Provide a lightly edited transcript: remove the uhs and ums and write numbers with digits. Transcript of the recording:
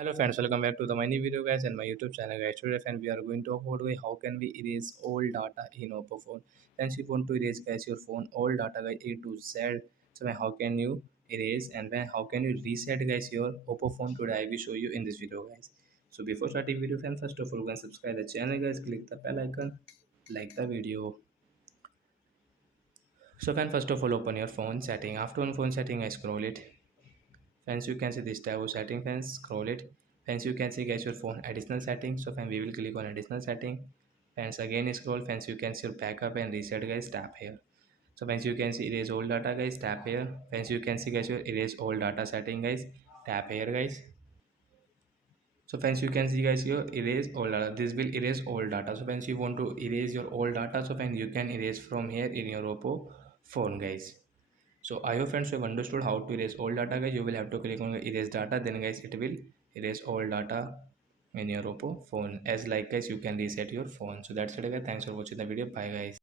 Hello friends, welcome back to the my new video guys and my YouTube channel guys. Today friends, we are going to talk about how can we erase all data in Oppo phone. Friends, you want to erase guys your phone all data guys A to Z. So when how can you erase and when how can you reset guys your Oppo phone? Today I will show you in this video guys. So before starting video friends, first of all go and subscribe the channel guys, click the bell icon, like the video. So friend, first of all open your phone setting. After on phone setting I scroll it. Friends, you can see this tab of setting. Friends, scroll it. Friends, you can see guys your phone additional settings. So friends, we will click on additional setting. Friends, again scroll. Friends, you can see your backup and reset guys, tap here. So friends, you can see erase all data guys, tap here. Friends, you can see guys your erase all data setting guys, tap here guys. So friends, you can see guys your erase all data. This will erase all data. So friends, you want to erase your all data. So friends, you can erase from here in your Oppo phone guys. So I hope friends you have understood how to erase all data guys. You will have to click on erase data, then guys it will erase all data in your Oppo phone. As like guys you can reset your phone. So that's it guys. Thanks for watching the video. Bye guys.